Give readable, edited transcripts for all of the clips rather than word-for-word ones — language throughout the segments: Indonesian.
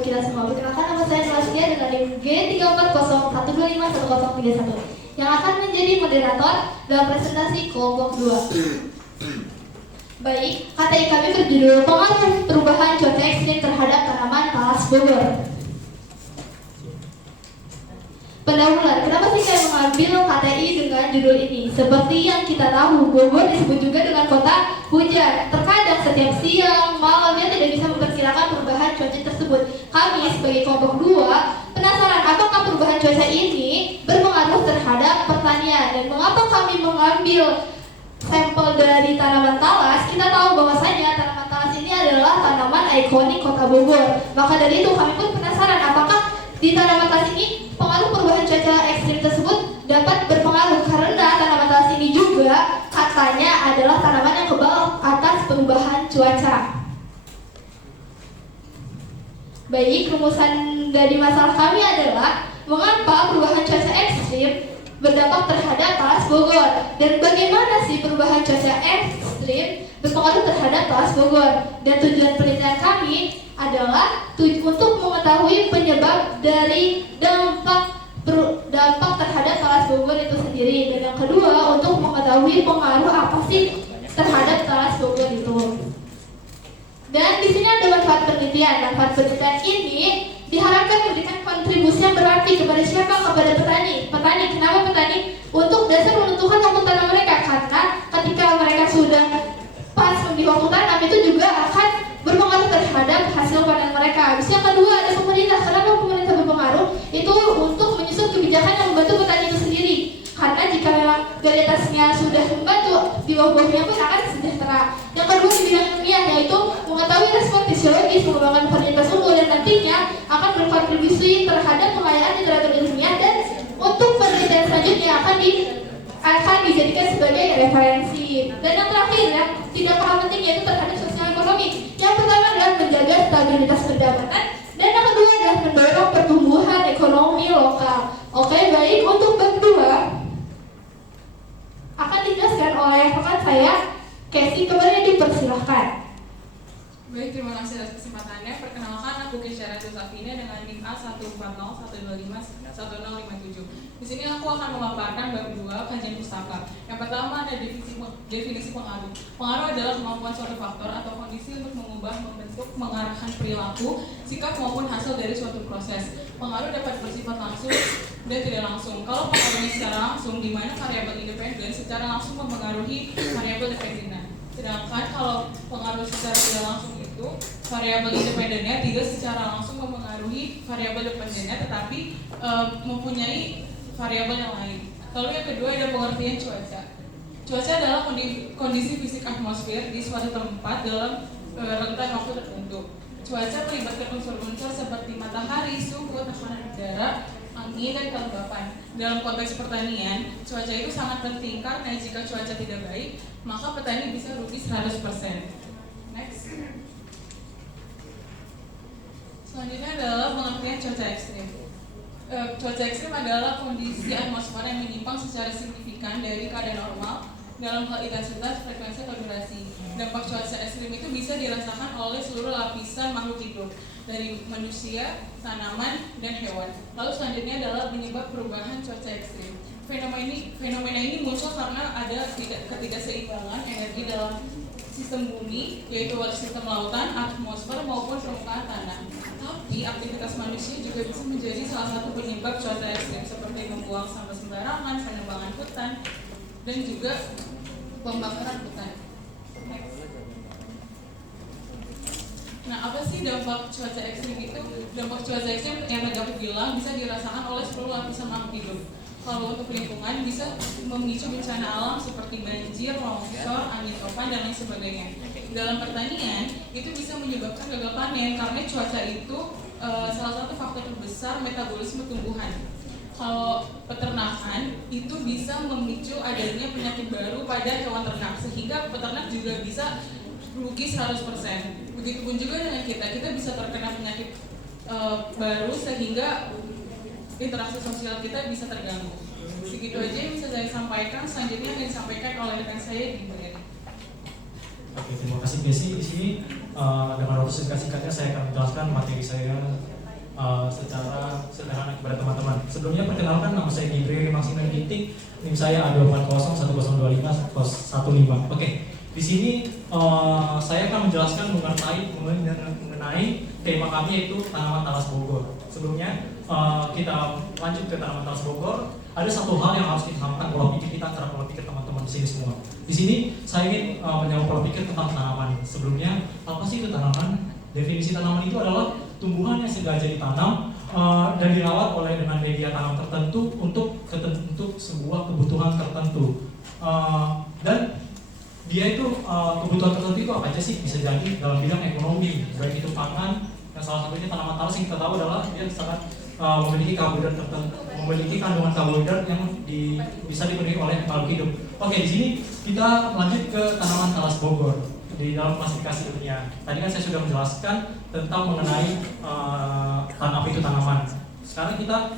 buat kita semua. Perkenalkan, nama saya Selastia dengan NIM G340125131 yang akan menjadi moderator dalam presentasi kelompok 2. Baik, KTI kami berjudul Pengaruh Perubahan Cuaca Ekstrim Terhadap Tanaman Talas Bogor. Pendahuluan, kenapa sih saya mengambil KTI dengan judul ini? Seperti yang kita tahu, Bogor disebut juga dengan kota hujan. Terkadang setiap siang, malamnya tidak bisa memperkirakan perubahan cuaca tersebut. Kami sebagai kelompok 2 penasaran apakah perubahan cuaca ini berpengaruh terhadap pertanian dan mengapa kami mengambil sampel dari tanaman talas. Kita tahu bahwasanya tanaman talas ini adalah tanaman ikonik kota Bogor. Maka dari itu kami pun penasaran apakah di tanaman talas ini pengaruh perubahan cuaca ekstrim tersebut dapat berpengaruh, karena tanaman talas ini juga katanya adalah tanaman yang kebal atas perubahan cuaca. Baik, rumusan dari masalah kami adalah mengapa perubahan cuaca ekstrim berdampak terhadap Talas Bogor dan bagaimana sih perubahan cuaca ekstrim berpengaruh terhadap Talas Bogor. Dan tujuan penelitian kami adalah untuk mengetahui penyebab dari dampak terhadap Talas Bogor itu sendiri, dan yang kedua untuk mengetahui pengaruh apa sih terhadap Talas Bogor itu. Dan di sini ada manfaat penelitian. Manfaat penelitian ini diharapkan memberikan kontribusi yang berarti kepada siapa? Kepada petani. Petani, kenapa petani? Untuk dasar menentukan waktu tanam mereka, karena ketika mereka sudah pas di waktu tanam itu juga akan berpengaruh terhadap hasil panen mereka. Habis yang kedua ada pemerintah. Kenapa pemerintah berpengaruh? Itu untuk menyusun kebijakan yang membantu petani itu sendiri. Karena jika memang varietasnya sudah membantu, di bawah-bawahnya pun akan sejahtera. Yang kedua di bidang ilmiah, yaitu mengetahui respon fisiologis pengembangan varietas unggul dan nantinya akan berkontribusi terhadap pengayaan literatur ilmiah, dan untuk penelitian selanjutnya akan dijadikan sebagai referensi. Dan yang terakhir yang tidak kalah penting yaitu terhadap sosial ekonomi. Yang pertama adalah menjaga stabilitas pendapatan, dan yang kedua adalah mendorong pertumbuhan ekonomi lokal. Oke, baik, untuk bab 2 akan dijelaskan oleh rekan saya, Casey. Kembali dipersilahkan. Baik, terima kasih atas kesempatannya. Perkenalkan, aku Kesyara Josafina dengan NIM A14012511057. Di sini aku akan memaparkan bab 2 kajian pustaka. Yang pertama ada definisi pengaruh. Pengaruh adalah kemampuan suatu faktor atau kondisi untuk mengubah, membentuk, mengarahkan perilaku, sikap maupun hasil dari suatu proses. Pengaruh dapat bersifat langsung dan tidak langsung. Kalau pengaruhnya secara langsung, di mana variabel independen secara langsung mempengaruhi variabel dependennya. Sedangkan kalau pengaruh secara tidak langsung itu, variabel independennya tidak secara langsung mempengaruhi variabel dependennya, tetapi mempunyai variabel yang lain. Lalu yang kedua ada pengertian cuaca. Cuaca adalah kondisi fisik atmosfer di suatu tempat dalam rentan waktu tertentu. Cuaca melibatkan unsur-unsur seperti matahari, suhu, tekanan udara, angin, dan kelembapan. Dalam konteks pertanian, cuaca itu sangat penting karena jika cuaca tidak baik, maka petani bisa rugi 100%. Next. Selanjutnya adalah pengertian cuaca ekstrim. Cuaca ekstrim adalah kondisi atmosfer yang menyimpang secara signifikan dari keadaan normal dalam hal intensitas, frekuensi, atau durasi. Dampak cuaca ekstrim itu bisa dirasakan oleh seluruh lapisan makhluk hidup, dari manusia, tanaman, dan hewan. Lalu selanjutnya adalah penyebab perubahan cuaca ekstrim. Fenomena ini muncul karena ada ketidakseimbangan energi dalam sistem bumi, yaitu sistem lautan, atmosfer, maupun permukaan tanah. Tapi aktivitas manusia juga bisa menjadi salah satu penyebab cuaca ekstrim, seperti membuang sampah sembarangan, penebangan hutan, dan juga pembakaran hutan. Nah, apa sih dampak cuaca ekstrim itu? Dampak cuaca ekstrim yang tadi aku bilang bisa dirasakan oleh seluruh lapisan makhluk hidup. Kalau untuk lingkungan bisa memicu bencana alam seperti banjir, longsor, angin topan, dan lain sebagainya. Dalam pertanian itu bisa menyebabkan gagal panen karena cuaca itu salah satu faktor terbesar metabolisme tumbuhan. Kalau peternakan itu bisa memicu adanya penyakit baru pada hewan ternak, sehingga peternak juga bisa rugi 100%. Begitupun juga dengan kita bisa terkena penyakit baru sehingga interaksi sosial kita bisa terganggu. Segitu aja yang bisa saya sampaikan. Selanjutnya akan disampaikan oleh rekan saya di Mbak. Oke, terima kasih Desi. Di sini dengan waktu singkat-singkatnya saya akan menjelaskan materi saya secara sederhana kepada teman-teman. Sebelumnya perkenalkan, nama saya Gibri Maksimal Ginting, NIM saya A240102515. Oke, di sini saya akan menjelaskan mengenai tema kami, yaitu tanaman talas Bogor. Sebelumnya kita lanjut ke tanaman talas Bogor. Ada satu hal yang harus kita lakukan pola pikir kita, cara pola pikir teman-teman di sini semua. Di sini saya ingin menjawab pola pikir tentang tanaman. Sebelumnya, apa sih itu tanaman? Definisi tanaman itu adalah tumbuhan yang sengaja ditanam dan dirawat oleh dengan media tanam tertentu untuk sebuah kebutuhan tertentu. Dan dia itu kebutuhan tertentu itu apa aja sih? Bisa jadi dalam bidang ekonomi, baik itu pangan. Dan salah satunya tanaman talas yang kita tahu adalah dia sangat memiliki karbohidrat tertentu, memiliki kandungan karbohidrat yang bisa dipenuhi oleh makhluk hidup. Oke, di sini kita lanjut ke tanaman talas Bogor di dalam klasifikasi ilmiah. Tadi kan saya sudah menjelaskan tentang mengenai apa itu tanaman. Sekarang kita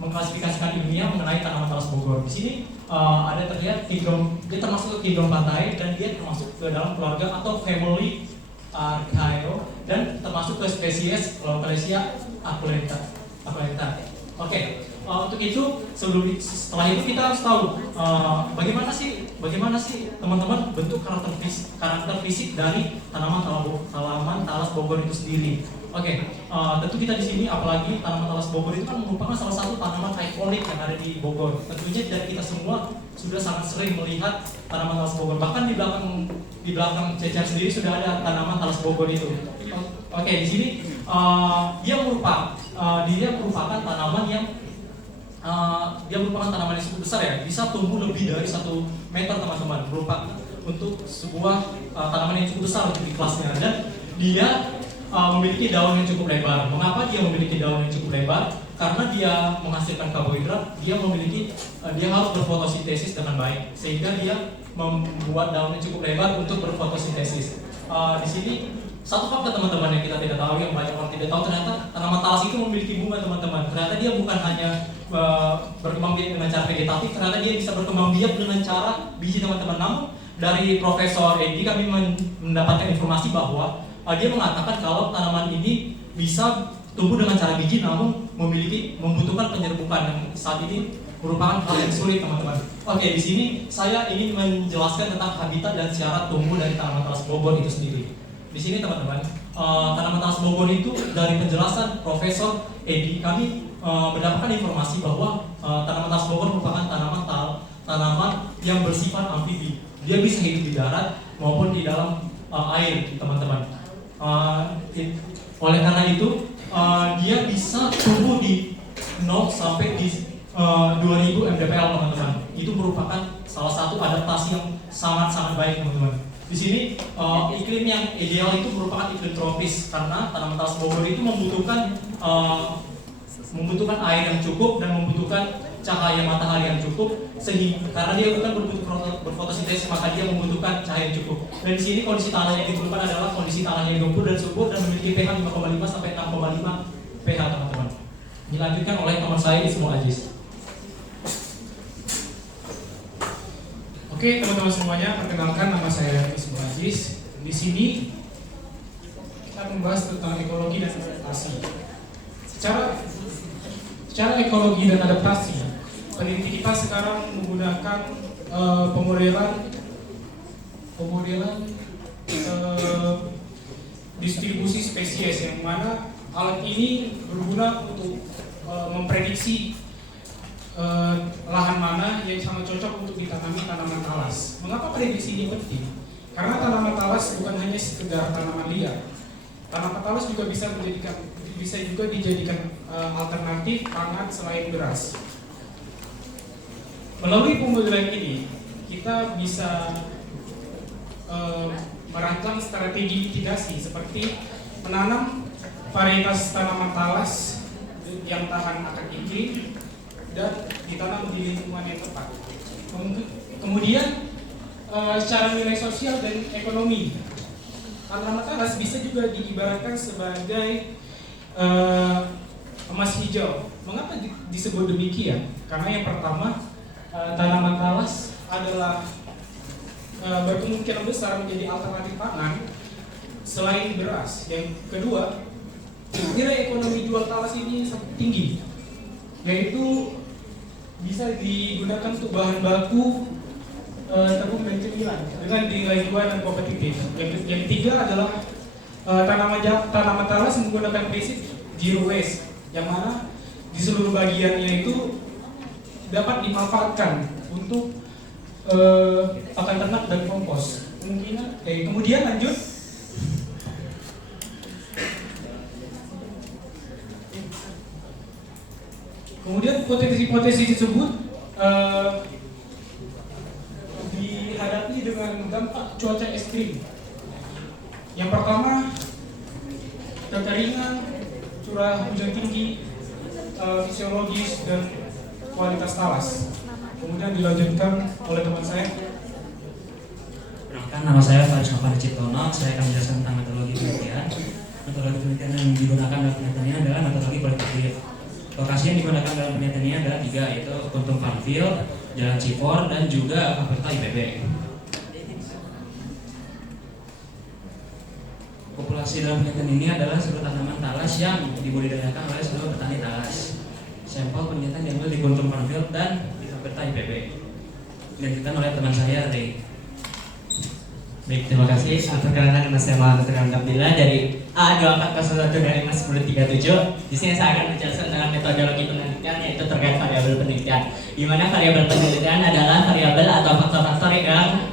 mengklasifikasikan ilmiah mengenai tanaman talas Bogor. Di sini ada terlihat kingdom, dia termasuk ke kingdom pantai dan dia termasuk ke dalam keluarga atau family Archaeo dan termasuk ke spesies Localesia aquilenta. Oke, untuk itu setelah itu kita harus tahu bagaimana sih teman-teman bentuk karakter fisik dari tanaman talas Bogor itu sendiri. Oke, tentu kita di sini, apalagi tanaman talas Bogor itu kan merupakan salah satu tanaman ikonik yang ada di Bogor. Tentunya dari kita semua sudah sangat sering melihat tanaman talas Bogor. Bahkan di belakang cecer sendiri sudah ada tanaman talas Bogor itu. Oke, di sini dia merupakan tanaman yang cukup besar ya, bisa tumbuh lebih dari 1 meter teman-teman. Merupakan untuk sebuah tanaman yang cukup besar untuk di kelasnya, dan dia memiliki daun yang cukup lebar. Mengapa dia memiliki daun yang cukup lebar? Karena dia menghasilkan karbohidrat, dia harus berfotosintesis dengan baik, sehingga dia membuat daun yang cukup lebar untuk berfotosintesis. Di sini satu fakta teman-teman yang kita tidak tahu, yang banyak orang tidak tahu, ternyata tanaman talas itu memiliki bunga teman-teman. Ternyata dia bukan hanya berkembang biak dengan cara vegetatif, ternyata dia bisa berkembang biak dengan cara biji teman-teman. Namun dari Profesor Edi kami mendapatkan informasi bahwa dia mengatakan kalau tanaman ini bisa tumbuh dengan cara biji, namun membutuhkan penyerbukan yang saat ini merupakan hal yang sulit teman-teman. Oke, di sini saya ingin menjelaskan tentang habitat dan syarat tumbuh dari tanaman talas Bogor itu sendiri. Di sini teman-teman, tanaman talas Bogor itu dari penjelasan Profesor Edi kami mendapatkan informasi bahwa tanaman talas Bogor merupakan tanaman yang bersifat amfibi. Dia bisa hidup di darat maupun di dalam air, teman-teman. Oleh karena itu, dia bisa tumbuh di 0 sampai di 2000 mdpl, teman-teman. Itu merupakan salah satu adaptasi yang sangat-sangat baik, teman-teman. Di sini iklim yang ideal itu merupakan iklim tropis, karena tanaman talas Bogor itu membutuhkan air yang cukup dan membutuhkan cahaya matahari yang cukup, sehingga karena dia kan berfotosintesis, maka dia membutuhkan cahaya yang cukup. Dan di sini kondisi tanah yang diperlukan adalah kondisi tanah yang gembur dan subur dan memiliki pH 5,5 sampai 6,5 pH, teman-teman. Dilanjutkan oleh teman saya Ismu Aziz. Oke, teman-teman semuanya, perkenalkan, nama saya Ismu Aziz. Di sini kita membahas tentang ekologi dan adaptasi. Secara ekologi dan adaptasi, peneliti kita sekarang menggunakan pemodelan distribusi spesies, yang mana alat ini berguna untuk memprediksi lahan mana yang sangat cocok untuk ditanami tanaman talas. Mengapa prediksi ini penting? Karena tanaman talas bukan hanya sekedar tanaman liar. Tanaman talas juga bisa juga dijadikan alternatif pangan selain beras. Melalui pemodelan ini, kita bisa merancang strategi mitigasi seperti menanam varietas tanaman talas yang tahan akan iklim dan ditanam di lingkungan yang tepat. Kemudian secara nilai sosial dan ekonomi, tanaman talas bisa juga diibaratkan sebagai emas hijau. Mengapa disebut demikian? Karena yang pertama, tanaman talas adalah berkemungkinan besar menjadi alternatif pangan selain beras. Yang kedua, nilai ekonomi jual talas ini sangat tinggi, yaitu bisa digunakan untuk bahan baku tepung dan cemilan dengan nilai jual dan kompetitif. Yang ketiga adalah tanaman talas menggunakan prinsip zero waste, yang mana di seluruh bagiannya itu dapat dimanfaatkan untuk pakan ternak dan kompos. Kemudian lanjut. Kemudian potensi-potensi tersebut dihadapi dengan dampak cuaca ekstrim. Yang pertama, kekeringan, curah hujan tinggi, fisiologis dan kualitas talas. Kemudian dilanjutkan oleh teman saya. Perkenalkan, nama saya Faris Novan Ciptono. Saya akan menjelaskan tentang metodologi penelitian. Metodologi penelitian yang digunakan dalam penelitian ini adalah metodologi kualitatif. Lokasi yang digunakan dalam penelitian ini adalah 3, yaitu Kuntum Farmfield, Jalan Cipor, dan juga Fakultas IPB. Populasi dalam penelitian ini adalah seluruh tanaman talas yang dibudidayakan oleh seluruh petani talas. Sampel penelitian diambil di Kuntum Farmfield dan di Fakultas IPB. Dilanjutkan oleh teman saya, Ray. Baik, terima kasih. Perkenalkan, nama saya Muhammad Abdillah dari A2401 dari 1037. Di sini saya akan menjelaskan tentang metodologi penelitian, yaitu terkait variabel penelitian. Di mana variabel penelitian adalah variabel atau faktor-faktor yang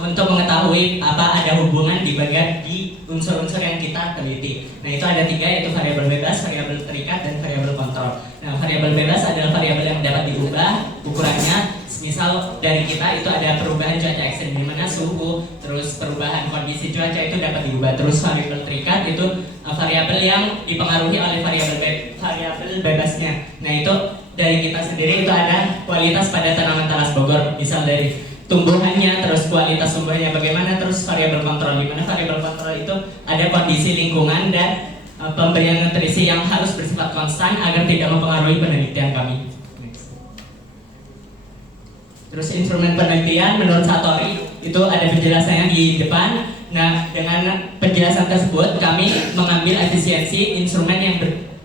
untuk mengetahui ada hubungan di bagian di unsur-unsur yang kita teliti. Nah, itu ada 3, yaitu variabel bebas, variabel terikat, dan variabel kontrol. Nah, variabel bebas adalah variabel yang dapat diubah ukurannya. Misal dari kita itu ada perubahan cuaca ekstrim, di mana suhu, terus perubahan kondisi cuaca itu dapat diubah. Terus variabel terikat itu variabel yang dipengaruhi oleh variabel bebasnya. Nah, itu dari kita sendiri itu ada kualitas pada tanaman talas Bogor, misal dari tumbuhannya, terus kualitas tumbuhannya bagaimana, terus variabel kontrol, di mana variabel kontrol itu ada kondisi lingkungan dan pemberian nutrisi yang harus bersifat konstan agar tidak mempengaruhi penelitian kami. Terus instrumen penelitian menurut Satori itu ada penjelasannya di depan. Nah, dengan penjelasan tersebut kami mengambil efisiensi instrumen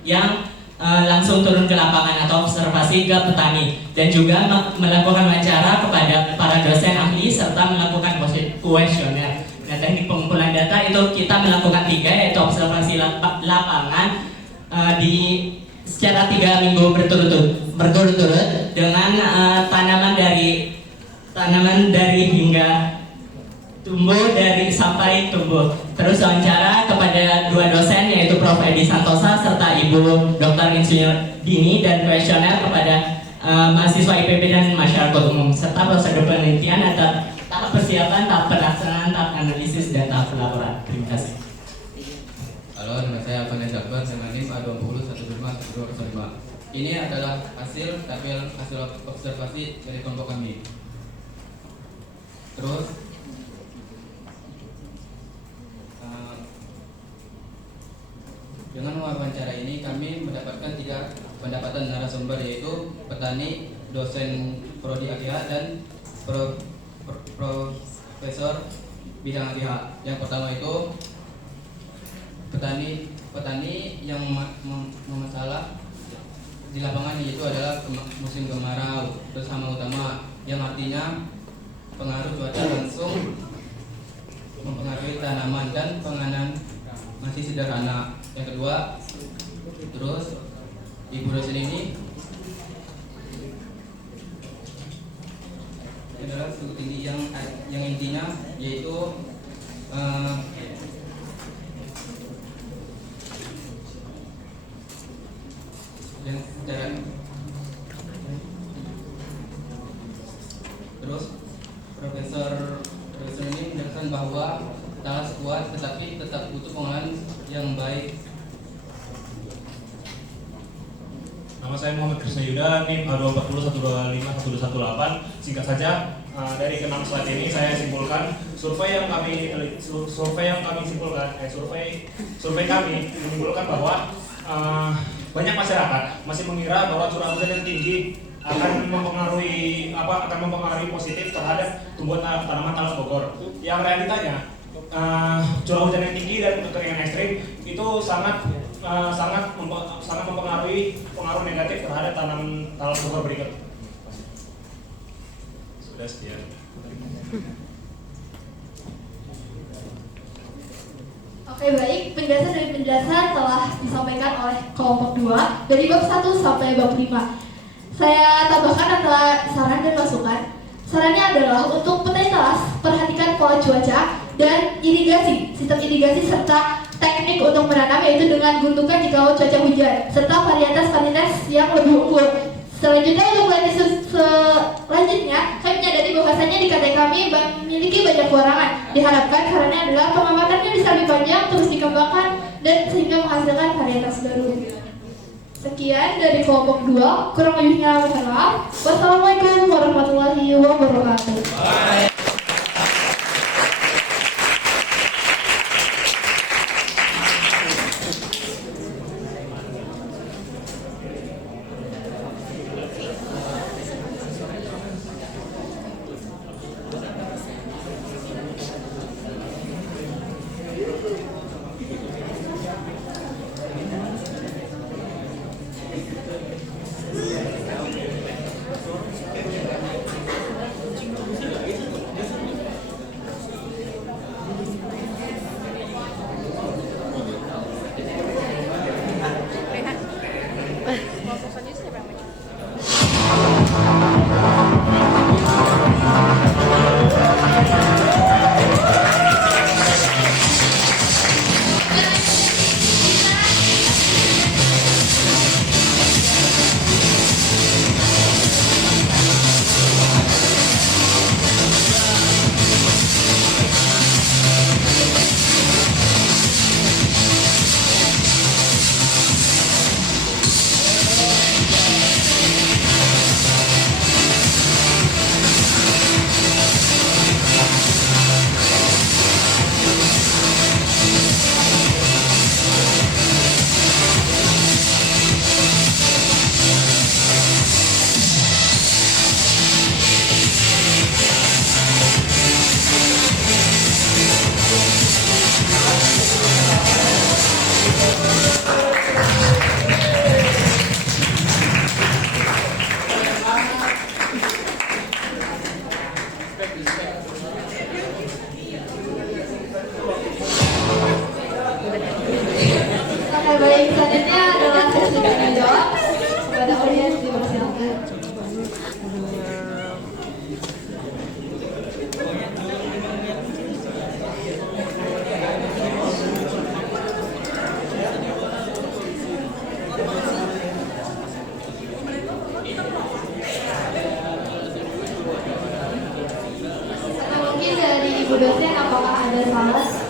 yang langsung turun ke lapangan atau observasi ke petani, dan juga melakukan wawancara kepada para dosen ahli serta melakukan kuesioner. Nah, teknik pengumpulan data itu kita melakukan 3, yaitu observasi lapangan secara 3 minggu berturut-turut dengan tanaman dari hingga tumbuh sampai tumbuh. Terus wawancara kepada 2 dosen, yaitu Prof. Edi Santosa serta Ibu Dr. Insinyur Dini, dan kuesioner kepada mahasiswa IPB dan masyarakat umum, serta prosedur penelitian ada tahap persiapan, tahap pelaksanaan, tahap analisis, dan tahap pelaporan. Terima kasih. Halo, nama saya Alvan Jakbar dengan NIM A20151205. Ini adalah hasil observasi dari kelompok kami. Terus dengan wawancara ini kami mendapatkan 3 pendapatan narasumber, yaitu petani, dosen prodi AGH, dan profesor bidang AGH. Yang pertama itu petani yang bermasalah di lapangan, yaitu adalah musim kemarau bersama utama, yang artinya pengaruh cuaca langsung mempengaruhi tanaman dan penganan masih sederhana. Yang kedua, terus ibu dosen ini adalah suhu tinggi yang intinya yaitu yang secara terus profesor ini menjelaskan bahwa talas kuat tetapi tetap butuh pengolahan yang baik. Nama saya Muhammad Krisna Yuda, NIM A240125118. Singkat saja, dari ke-6 slide ini saya simpulkan survei kami menyimpulkan bahwa banyak masyarakat masih mengira bahwa curah hujan yang tinggi akan mempengaruhi positif terhadap tumbuhan tanaman talas Bogor. Yang realitanya curah hujan yang tinggi dan kekeringan ekstrim itu sangat mempengaruhi pengaruh negatif terhadap tanaman talas Bogor berikut. Sudah sekian. Oke baik, penjelasan dari penjelasan telah disampaikan oleh kelompok 2 dari bab 1 sampai bab 5. Saya tambahkan antara saran dan masukan. Sarannya adalah untuk petani talas, perhatikan pola cuaca dan irigasi, sistem irigasi serta teknik untuk menanam yaitu dengan gundukan jika cuaca hujan, serta varietas-varietas yang lebih unggul. Selanjutnya untuk selanjutnya, kami menyadari bahwasannya di KT kami memiliki banyak kekurangan. Diharapkan caranya adalah pengamatannya bisa lebih panjang, terus dikembangkan, dan sehingga menghasilkan varietas baru. Sekian dari kelompok 2, kurang lebihnya mohon maaf. Wassalamualaikum warahmatullahi wabarakatuh. Baik, selanjutnya adalah sesi tanya jawab kepada audiens dipersilakan. Mungkin dari Ibu dosen apakah ada saran